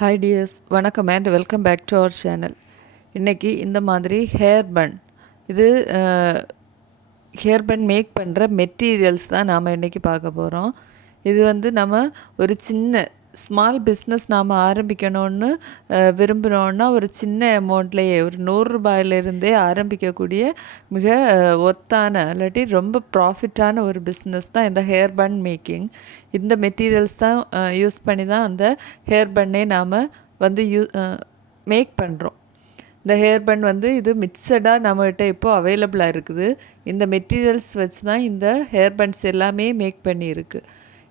Hi dears, வணக்கம் and welcome back to our channel. இன்றைக்கி இந்த மாதிரி ஹேர் பன் இது ஹேர் பன் மேக் பண்ணுற மெட்டீரியல்ஸ் தான் நாம் இன்றைக்கி பார்க்க போகிறோம். இது வந்து நம்ம ஒரு சின்ன ஸ்மால் பிஸ்னஸ் நாம் ஆரம்பிக்கணும்னு விரும்பினோன்னா ஒரு சின்ன அமௌண்ட்லேயே ஒரு 100 ரூபாயிலிருந்தே ஆரம்பிக்கக்கூடிய மிக ஒத்தான இல்லாட்டி ரொம்ப ப்ராஃபிட்டான ஒரு பிஸ்னஸ் தான் இந்த ஹேர் பன் மேக்கிங். இந்த மெட்டீரியல்ஸ் தான் யூஸ் பண்ணி தான் அந்த ஹேர் பன்னே நாம் வந்து மேக் பண்ணுறோம். இந்த ஹேர் பன் வந்து இது மிக்சடாக நம்மகிட்ட இப்போது அவைலபிளாக இருக்குது. இந்த மெட்டீரியல்ஸ் வச்சு தான் இந்த ஹேர் பன்ஸ் எல்லாமே மேக் பண்ணியிருக்கு.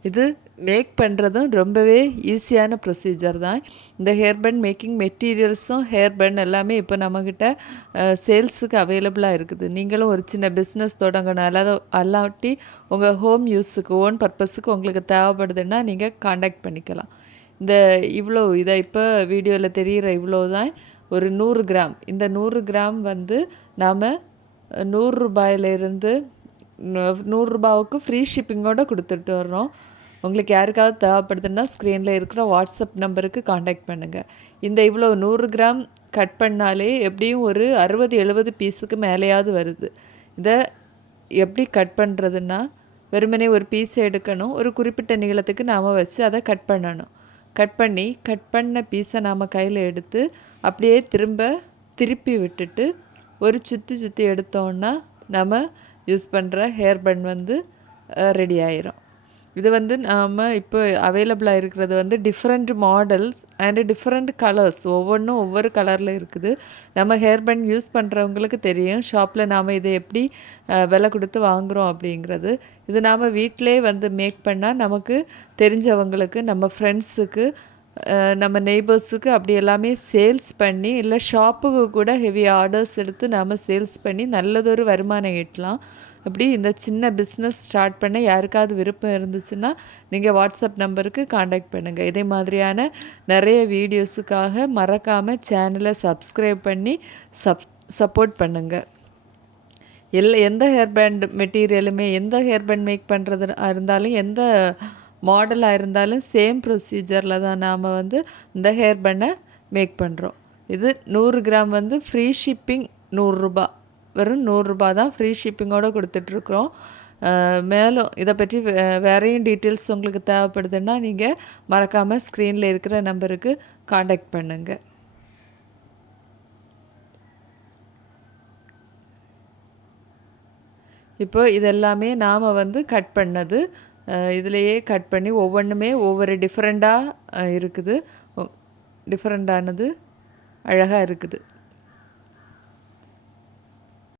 இது மேக் பண்ணுறதும் ரொம்பவே ஈஸியான ப்ரொசீஜர் தான். இந்த ஹேர் பன் மேக்கிங் மெட்டீரியல்ஸும் ஹேர் பன் எல்லாமே இப்போ நம்மக்கிட்ட சேல்ஸுக்கு அவைலபிளாக இருக்குது. நீங்களும் ஒரு சின்ன பிஸ்னஸ் தொடங்கணும் அல்லாட்டி உங்கள் ஹோம் யூஸுக்கு ஓன் பர்பஸுக்கு உங்களுக்கு தேவைப்படுதுன்னா நீங்கள் காண்டாக்ட் பண்ணிக்கலாம். இதை இப்போ வீடியோவில் தெரிகிற இவ்வளோ தான் ஒரு 100 கிராம். இந்த 100 கிராம் வந்து நாம் 100 ரூபாயிலிருந்து 100 ரூபாவுக்கு ஃப்ரீ ஷிப்பிங்கோடு கொடுத்துட்டு வர்றோம். உங்களுக்கு யாருக்காவது தேவைப்படுதுன்னா ஸ்க்ரீனில் இருக்கிற வாட்ஸ்அப் நம்பருக்கு காண்டாக்ட் பண்ணுங்கள். இவ்வளோ 100 கிராம் கட் பண்ணாலே எப்படியும் ஒரு 60-70 பீஸுக்கு மேலேயாவது வருது. இதை எப்படி கட் பண்ணுறதுன்னா, வெறுமனே ஒரு பீஸ் எடுக்கணும், ஒரு குறிப்பிட்ட நீளத்துக்கு நாம் வச்சு அதை கட் பண்ணணும். கட் பண்ண பீஸை நாம் கையில் எடுத்து அப்படியே திருப்பி விட்டுட்டு ஒரு சுற்றி எடுத்தோன்னா நம்ம யூஸ் பண்ணுற ஹேர் பன் வந்து ரெடி ஆயிரும். இது வந்து நாம் இப்போ அவைலபிளாக இருக்கிறது வந்து different models and different colours, ஒவ்வொன்றும் ஒவ்வொரு கலரில் இருக்குது. நம்ம ஹேர் பன் யூஸ் பண்ணுறவங்களுக்கு தெரியும் ஷாப்பில் நாம் இதை எப்படி விலை கொடுத்து வாங்குகிறோம் அப்படிங்கிறது. இது நாம் வீட்டிலே வந்து மேக் பண்ணால் நமக்கு தெரிஞ்சவங்களுக்கு, நம்ம ஃப்ரெண்ட்ஸுக்கு, நம்ம நெய்பர்ஸுக்கு அப்படி எல்லாமே சேல்ஸ் பண்ணி, இல்லை ஷாப்புக்கு கூட ஹெவி ஆர்டர்ஸ் எடுத்து நாம் சேல்ஸ் பண்ணி நல்லதொரு வருமானம் ஈட்டலாம். அப்படி இந்த சின்ன பிஸ்னஸ் ஸ்டார்ட் பண்ண யாருக்காவது விருப்பம் இருந்துச்சுன்னா நீங்கள் வாட்ஸ்அப் நம்பருக்கு காண்டாக்ட் பண்ணுங்கள். இதே மாதிரியான நிறைய வீடியோஸுக்காக மறக்காமல் சேனலை சப்ஸ்கிரைப் பண்ணி சப்போர்ட் பண்ணுங்கள். எந்த ஹேர் பேண்ட் மெட்டீரியலுமே, எந்த ஹேர் பேண்ட் மேக் பண்ணுறது இருந்தாலும், எந்த மாடலாக இருந்தாலும் சேம் ப்ரொசீஜரில் தான் நாம் வந்து இந்த ஹேர் பண்ணை மேக் பண்ணுறோம். இது 100 கிராம் வந்து ஃப்ரீ ஷிப்பிங் 100 ரூபா, வெறும் 100 ரூபா தான் ஃப்ரீ ஷிப்பிங்கோடு கொடுத்துட்ருக்குறோம். மேலும் இதை பற்றி வேறையும் டீட்டெயில்ஸ் உங்களுக்கு தேவைப்படுதுன்னா நீங்கள் மறக்காமல் ஸ்க்ரீனில் இருக்கிற நம்பருக்கு காண்டாக்ட் பண்ணுங்கள். இப்போ இதெல்லாமே நாம் வந்து கட் பண்ணது, இதிலையே கட் பண்ணி ஒவ்வொன்றுமே ஒவ்வொரு டிஃப்ரெண்ட்டாக இருக்குது. டிஃப்ரெண்ட்டானது அழகாக இருக்குது.